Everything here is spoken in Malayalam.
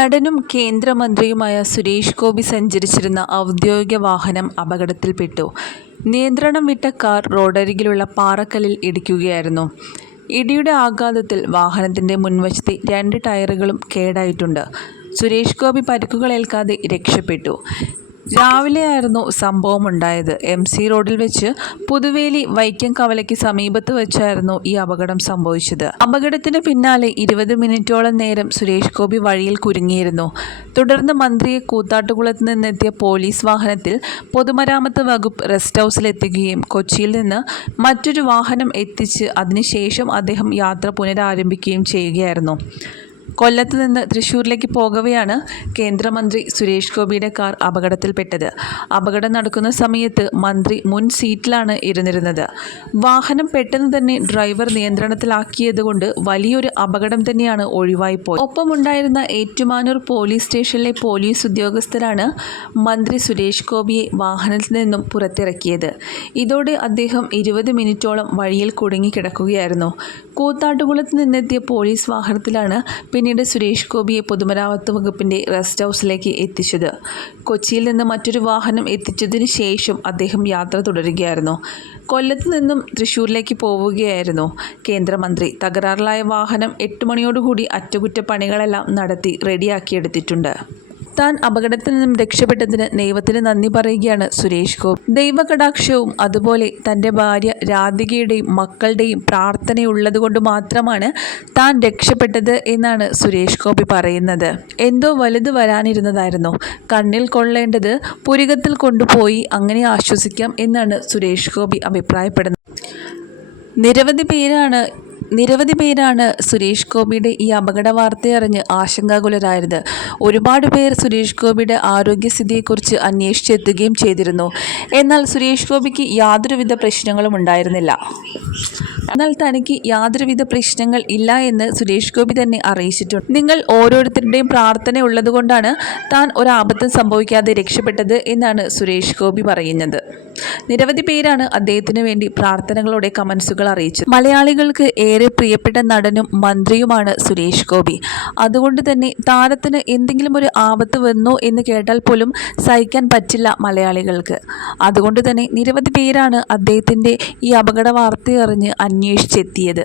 നടനും കേന്ദ്രമന്ത്രിയുമായ സുരേഷ് ഗോപി സഞ്ചരിച്ചിരുന്ന ഔദ്യോഗിക വാഹനം അപകടത്തിൽപ്പെട്ടു. നിയന്ത്രണം വിട്ട കാർ റോഡരികിലുള്ള പാറക്കല്ലിൽ ഇടിക്കുകയായിരുന്നു. ഇടിയുടെ ആഘാതത്തിൽ വാഹനത്തിന്റെ മുൻവശത്തെ രണ്ട് ടയറുകളും കേടായിട്ടുണ്ട്. സുരേഷ് ഗോപി പരിക്കുകളേൽക്കാതെ രക്ഷപ്പെട്ടു. രാവിലെയായിരുന്നു സംഭവം ഉണ്ടായത് എം സി റോഡിൽ വെച്ച് പുതുവേലി വൈക്കം കവലയ്ക്ക് സമീപത്ത് വെച്ചായിരുന്നു ഈ അപകടം സംഭവിച്ചത്. അപകടത്തിന് പിന്നാലെ ഇരുപത് മിനിറ്റോളം നേരം സുരേഷ് ഗോപി വഴിയിൽ കുരുങ്ങിയിരുന്നു. തുടർന്ന് മന്ത്രിയെ കൂത്താട്ടുകുളത്ത് നിന്നെത്തിയ പോലീസ് വാഹനത്തിൽ പൊതുമരാമത്ത് വകുപ്പ് റെസ്റ്റ് ഹൗസിലെത്തുകയും കൊച്ചിയിൽ നിന്ന് മറ്റൊരു വാഹനം എത്തിച്ച് അതിനുശേഷം അദ്ദേഹം യാത്ര പുനരാരംഭിക്കുകയും ചെയ്യുകയായിരുന്നു. കൊല്ലത്ത് നിന്ന് തൃശ്ശൂരിലേക്ക് പോകവെയാണ് കേന്ദ്രമന്ത്രി സുരേഷ് ഗോപിയുടെ കാർ അപകടത്തിൽപ്പെട്ടത്. അപകടം നടക്കുന്ന സമയത്ത് മന്ത്രി മുൻ സീറ്റിലാണ് ഇരുന്നിരുന്നത്. വാഹനം പെട്ടെന്ന് തന്നെ ഡ്രൈവർ നിയന്ത്രണത്തിലാക്കിയതുകൊണ്ട് വലിയൊരു അപകടം തന്നെയാണ് ഒഴിവായിപ്പോയത്. ഒപ്പമുണ്ടായിരുന്ന ഏറ്റുമാനൂർ പോലീസ് സ്റ്റേഷനിലെ പോലീസ് ഉദ്യോഗസ്ഥരാണ് മന്ത്രി സുരേഷ് ഗോപിയെ വാഹനത്തിൽ നിന്നും പുറത്തിറക്കിയത്. ഇതോടെ അദ്ദേഹം ഇരുപത് മിനിറ്റോളം വഴിയിൽ കുടുങ്ങിക്കിടക്കുകയായിരുന്നു. കൂത്താട്ടുകുളത്ത് നിന്നെത്തിയ പോലീസ് വാഹനത്തിലാണ് പിന്നീട് സുരേഷ് ഗോപിയെ പൊതുമരാമത്ത് വകുപ്പിന്റെ റെസ്റ്റ് ഹൗസിലേക്ക് എത്തിച്ചത്. കൊച്ചിയിൽ നിന്ന് മറ്റൊരു വാഹനം എത്തിച്ചതിന് ശേഷം അദ്ദേഹം യാത്ര തുടരുകയായിരുന്നു. കൊല്ലത്ത് നിന്നും തൃശ്ശൂരിലേക്ക് പോവുകയായിരുന്നു. കേന്ദ്രമന്ത്രി തകരാറിലായ വാഹനം എട്ട് മണിയോടുകൂടി അറ്റകുറ്റപ്പണികളെല്ലാം നടത്തി റെഡിയാക്കിയെടുത്തിട്ടുണ്ട്. താൻ അപകടത്തിൽ നിന്നും രക്ഷപ്പെട്ടതിന് ദൈവത്തിന് നന്ദി പറയുകയാണ് സുരേഷ് ഗോപി. ദൈവകടാക്ഷവും അതുപോലെ തന്റെ ഭാര്യ രാധികയുടെയും മക്കളുടെയും പ്രാർത്ഥനയുള്ളതുകൊണ്ട് മാത്രമാണ് താൻ രക്ഷപ്പെട്ടത് എന്നാണ് സുരേഷ് ഗോപി പറയുന്നത്. എന്തോ വലുത് വരാനിരുന്നതായിരുന്നു. കണ്ണിൽ കൊള്ളേണ്ടത് പുരികത്തിൽ കൊണ്ടുപോയി അങ്ങനെ ആശ്വസിക്കാം എന്നാണ് സുരേഷ് ഗോപി അഭിപ്രായപ്പെടുന്നത്. നിരവധി പേരാണ് നിരവധി പേരാണ് സുരേഷ് ഗോപിയുടെ ഈ അപകട വാർത്തയറിഞ്ഞ് ആശങ്കാകുലരായത്. ഒരുപാട് പേർ സുരേഷ് ഗോപിയുടെ ആരോഗ്യസ്ഥിതിയെക്കുറിച്ച് അന്വേഷിച്ചെത്തുകയും ചെയ്തിരുന്നു. എന്നാൽ സുരേഷ് ഗോപിക്ക് യാതൊരുവിധ പ്രശ്നങ്ങളും ഉണ്ടായിരുന്നില്ല. എന്നാൽ തനിക്ക് യാതൊരുവിധ പ്രശ്നങ്ങൾ ഇല്ല എന്ന് സുരേഷ് ഗോപി തന്നെ അറിയിച്ചിട്ടുണ്ട്. നിങ്ങൾ ഓരോരുത്തരുടെയും പ്രാർത്ഥന ഉള്ളതുകൊണ്ടാണ് താൻ ഒരാപത്തും സംഭവിക്കാതെ രക്ഷപ്പെട്ടത് എന്നാണ് സുരേഷ് ഗോപി പറയുന്നത്. നിരവധി പേരാണ് അദ്ദേഹത്തിന് വേണ്ടി പ്രാർത്ഥനകളോടെ കമൻസുകൾ അറിയിച്ചത്. മലയാളികൾക്ക് ഏറെ പ്രിയപ്പെട്ട നടനും മന്ത്രിയുമാണ് സുരേഷ് ഗോപി. അതുകൊണ്ട് തന്നെ താരത്തിന് എന്തെങ്കിലും ഒരു ആപത്ത് വന്നോ എന്ന് കേട്ടാൽ പോലും സഹിക്കാൻ പറ്റില്ല മലയാളികൾക്ക്. അതുകൊണ്ട് തന്നെ നിരവധി പേരാണ് അദ്ദേഹത്തിന്റെ ഈ അപകട വാർത്തയറിഞ്ഞ് അന്വേഷിച്ചെത്തിയത്.